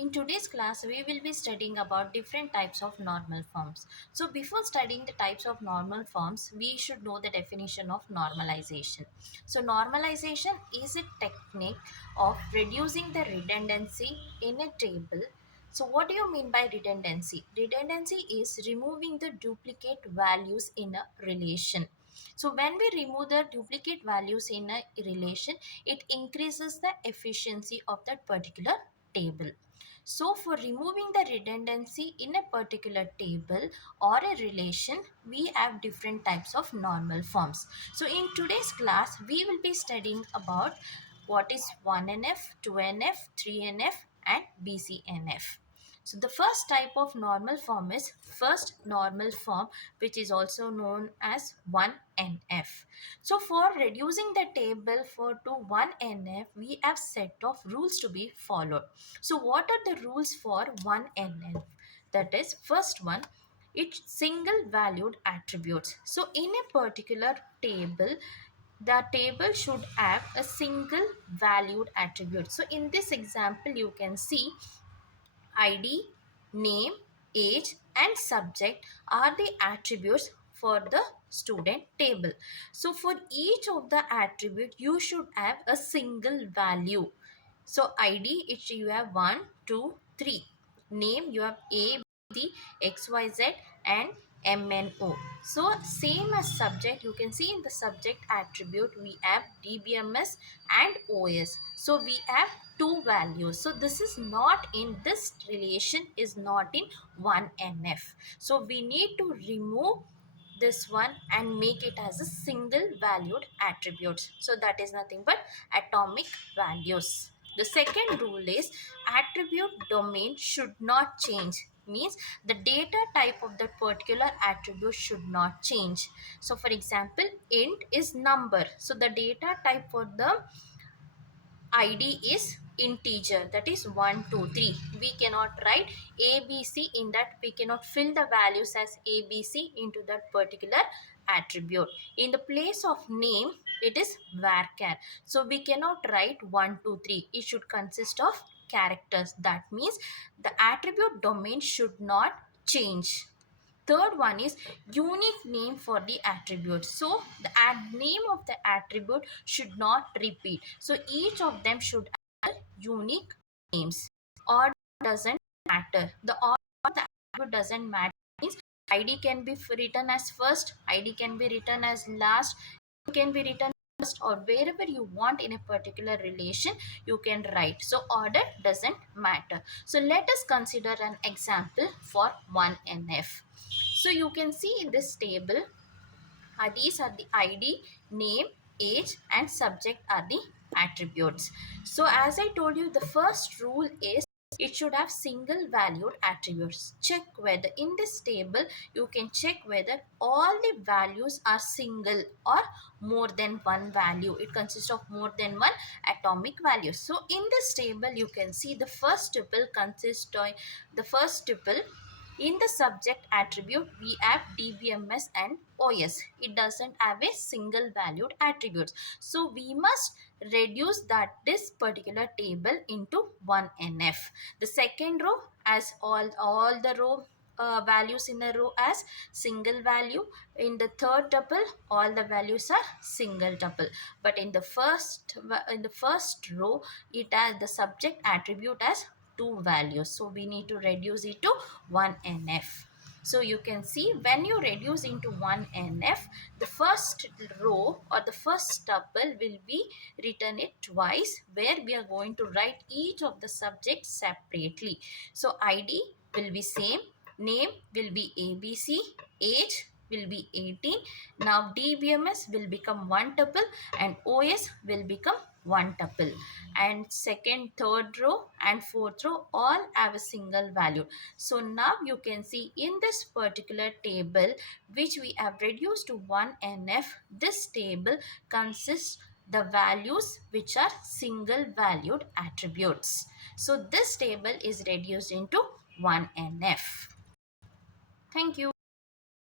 In today's class, we will be studying about different types of normal forms. So before studying the types of normal forms, we should know the definition of normalization. So normalization is a technique of reducing the redundancy in a table. So what do you mean by redundancy? Redundancy is removing the duplicate values in a relation. So when we remove the duplicate values in a relation, it increases the efficiency of that particular table. So for removing the redundancy in a particular table or a relation, we have different types of normal forms. So in today's class, we will be studying about what is 1NF, 2NF, 3NF and BCNF. So the first type of normal form is first normal form, which is also known as 1NF. So for reducing the table to 1NF, we have set of rules to be followed. So what are the rules for 1NF? That is, first one, it's single valued attributes. So in a particular table, the table should have a single valued attribute. So in this example, you can see ID, name, age and subject are the attributes for the student table. So for each of the attribute, you should have a single value. So ID, you have 1, 2, 3. Name, you have A, B, X, Y, Z and MNO. So same as subject, you can see in the subject attribute we have DBMS and OS. So we have two values. So this is not in this relation, is not in 1NF. So we need to remove this one and make it as a single valued attribute. So that is nothing but atomic values. The second rule is attribute domain should not change, means the data type of that particular attribute should not change. So for example, int is number, so the data type for the ID is integer, that is 1, 2, 3. We cannot write ABC in that, we cannot fill the values as ABC into that particular attribute. In the place of name, it is varchar. So we cannot write 1, 2, 3. It should consist of characters. That means the attribute domain should not change. Third one is unique name for the attribute. So the name of the attribute should not repeat. So each of them should have unique names. Order doesn't matter. The order of the attribute doesn't matter. Means ID can be written as first, ID can be written as last, it can be written first, or wherever you want in a particular relation you can write. So order doesn't matter. So let us consider an example for 1NF. So you can see in this table, these are the ID, name, age and subject are the attributes. So as I told you, the first rule is it should have single valued attributes. Check whether in this table you can check whether all the values are single or more than one value. It consists of more than one atomic value. So in this table you can see the first tuple consists of the first tuple. In the subject attribute, we have DBMS and OS. It doesn't have a single valued attributes. So we must reduce this particular table into 1NF. The second row, as all the row values in a row as single value. In the third tuple, all the values are single tuple. But in the first row, it has the subject attribute as two values. So we need to reduce it to 1NF. So you can see when you reduce into 1NF, the first row or the first tuple will be written it twice, where we are going to write each of the subjects separately. So ID will be same, name will be ABC, age will be 18. Now DBMS will become one tuple and OS will become one tuple, and second, third row and fourth row all have a single value. So now you can see in this particular table which we have reduced to 1NF, this table consists the values which are single valued attributes. So this table is reduced into 1NF. Thank you.